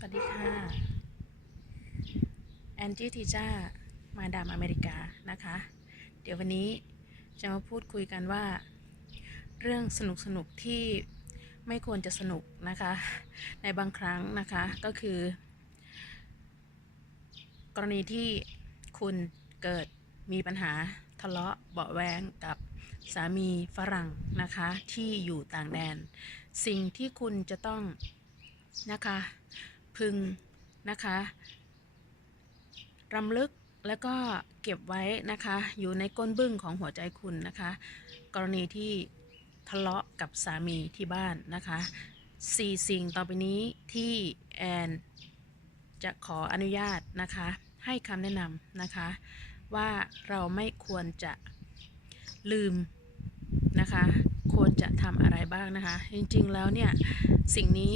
สวัสดีค่ะแอนจี้ทีจ้ามาดามอเมริกานะคะเดี๋ยววันนี้จะมาพูดคุยกันว่าเรื่องสนุกที่ไม่ควรจะสนุกนะคะในบางครั้งนะคะก็คือกรณีที่คุณเกิดมีปัญหาทะเลาะเบาะแว้งกับสามีฝรั่งนะคะที่อยู่ต่างแดนสิ่งที่คุณจะต้องนะคะพึงนะคะรำลึกแล้วก็เก็บไว้นะคะอยู่ในก้นบึ้งของหัวใจคุณนะคะกรณีที่ทะเลาะกับสามีที่บ้านนะคะ4 สิ่งต่อไปนี้ที่แอนจะขออนุญาตนะคะให้คำแนะนำนะคะว่าเราไม่ควรจะลืมนะคะควรจะทำอะไรบ้างนะคะจริงๆแล้วเนี่ยสิ่งนี้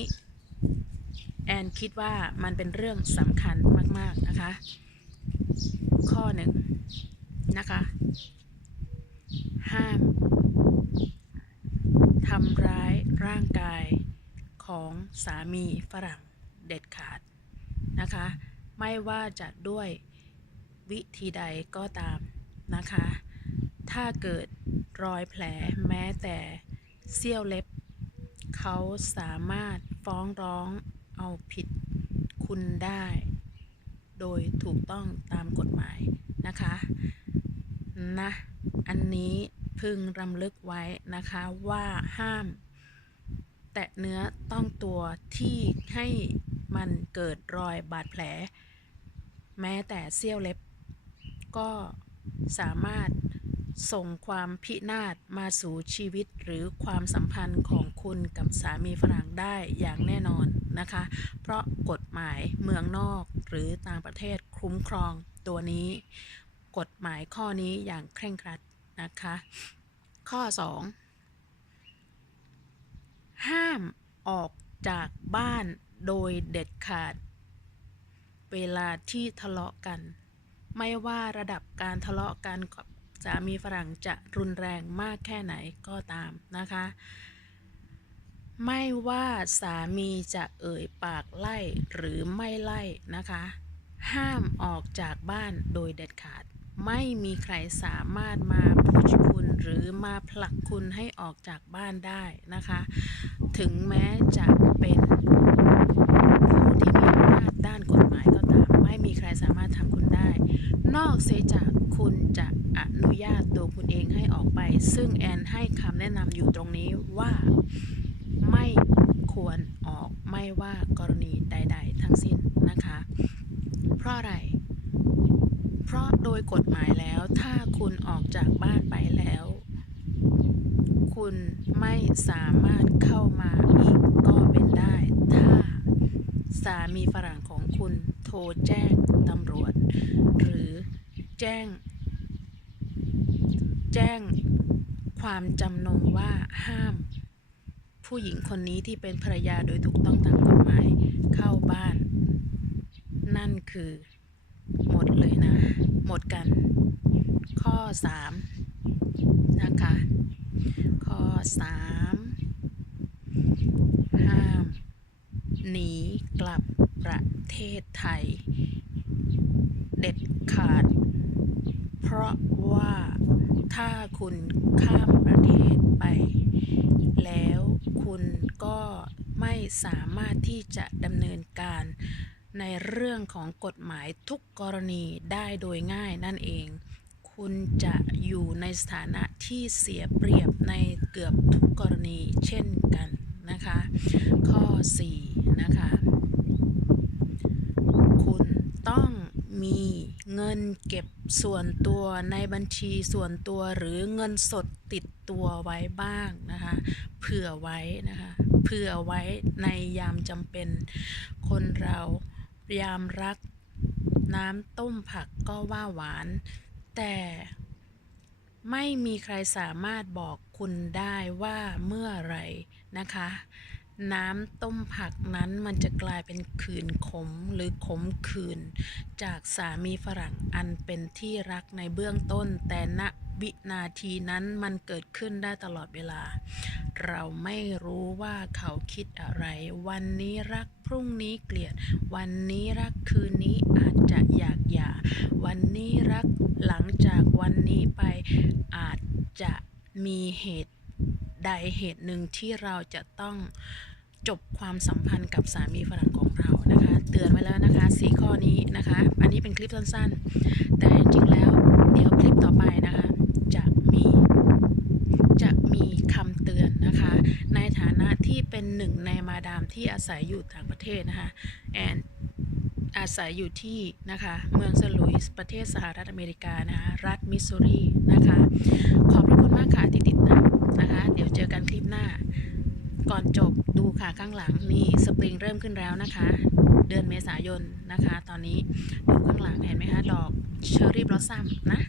แอนคิดว่ามันเป็นเรื่องสำคัญมากๆนะคะข้อหนึ่งนะคะห้ามทำร้ายร่างกายของสามีฝรั่งเด็ดขาดนะคะไม่ว่าจะด้วยวิธีใดก็ตามนะคะถ้าเกิดรอยแผลแม้แต่เสี้ยวเล็บเขาสามารถฟ้องร้องเอาผิดคุณได้โดยถูกต้องตามกฎหมายนะคะอันนี้พึงรำลึกไว้นะคะว่าห้ามแตะเนื้อต้องตัวที่ให้มันเกิดรอยบาดแผลแม้แต่เสี้ยวเล็บก็สามารถส่งความพินาศมาสู่ชีวิตหรือความสัมพันธ์ของคุณกับสามีฝรั่งได้อย่างแน่นอนนะคะเพราะกฎหมายเมืองนอกหรือต่างประเทศคุ้มครองตัวนี้กฎหมายข้อนี้อย่างเคร่งครัดนะคะข้อ 2ห้ามออกจากบ้านโดยเด็ดขาดเวลาที่ทะเลาะกันไม่ว่าระดับการทะเลาะกันกับสามีฝรั่งจะรุนแรงมากแค่ไหนก็ตามนะคะไม่ว่าสามีจะเอ่ยปากไล่หรือไม่ไล่นะคะห้ามออกจากบ้านโดยเด็ดขาดไม่มีใครสามารถมาพุชคุณหรือมาผลักคุณให้ออกจากบ้านได้นะคะถึงแม้จะเป็นผู้ที่มีอำนาจด้านกฎหมายก็ตามไม่มีใครสามารถทำคุณได้นอกเสียจากคุณจะอนุญาตตัวคุณเองให้ออกไปซึ่งแอนให้คำแนะนำอยู่ตรงนี้ว่าไม่ควรออกไม่ว่ากรณีใดๆทั้งสิ้นนะคะเพราะอะไรเพราะโดยกฎหมายแล้วถ้าคุณออกจากบ้านไปแล้วคุณไม่สามารถเข้ามาอีกก็เป็นได้ถ้าสามีฝรั่งของคุณโทรแจ้งตำรวจหรือแจ้งความจำนงว่าห้ามผู้หญิงคนนี้ที่เป็นภรรยาโดยถูกต้องตามกฎหมายเข้าบ้านนั่นคือหมดเลยนะหมดกันข้อ 3นะคะข้อ 3ห้ามหนีกลับประเทศไทยเด็ดขาดเพราะว่าถ้าคุณข้ามประเทศไปแล้วคุณก็ไม่สามารถที่จะดำเนินการในเรื่องของกฎหมายทุกกรณีได้โดยง่ายนั่นเองคุณจะอยู่ในสถานะที่เสียเปรียบในเกือบทุกกรณีเช่นกันนะคะข้อ 4นะคะคุณต้องมีเงินเก็บส่วนตัวในบัญชีส่วนตัวหรือเงินสดติดตัวไว้บ้างนะคะเผื่อไว้นะคะเผื่อไว้ในยามจำเป็นคนเรายามรักน้ำต้มผักก็ว่าหวานแต่ไม่มีใครสามารถบอกคุณได้ว่าเมื่อไรนะคะน้ำต้มผักนั้นมันจะกลายเป็นขื่นขมหรือขมขื่นจากสามีฝรั่งอันเป็นที่รักในเบื้องต้นแต่ณ วินาทีนั้นมันเกิดขึ้นได้ตลอดเวลาเราไม่รู้ว่าเขาคิดอะไรวันนี้รักพรุ่งนี้เกลียดวันนี้รักคืนนี้อาจจะอยากหย่าวันนี้รักหลังจากวันนี้ไปอาจจะมีเหตุใดเหตุหนึ่งที่เราจะต้องจบความสัมพันธ์กับสามีฝรั่งของเรานะคะเตือนไว้แล้วนะคะ4ข้อนี้นะคะอันนี้เป็นคลิปสั้นๆแต่จริงๆแล้วเดี๋ยวคลิปต่อไปนะคะจะมีคำเตือนนะคะในฐานะที่เป็นหนึ่งในมาดามที่อาศัยอยู่ต่างประเทศนะคะแอนอาศัยอยู่ที่นะคะเมืองเซนต์หลุยส์ประเทศสหรัฐอเมริกานะคะรัฐมิสซูรีนะคะขอบพระคุณมากค่ะที่ติดตามนะคะเดี๋ยวเจอกันคลิปหน้าก่อนจบดูค่ะข้างหลังนี่สปริงเริ่มขึ้นแล้วนะคะเดือนเมษายนนะคะตอนนี้ดูข้างหลังเห็นไหมคะดอกเชอร์รี่บลอสซัมนะ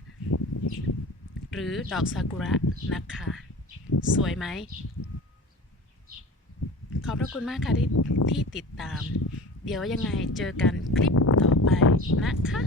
หรือดอกซากุระนะคะสวยไหมขอบพระคุณมากค่ะที่ติดตามเดี๋ยวยังไงเจอกันคลิปต่อไปนะคะ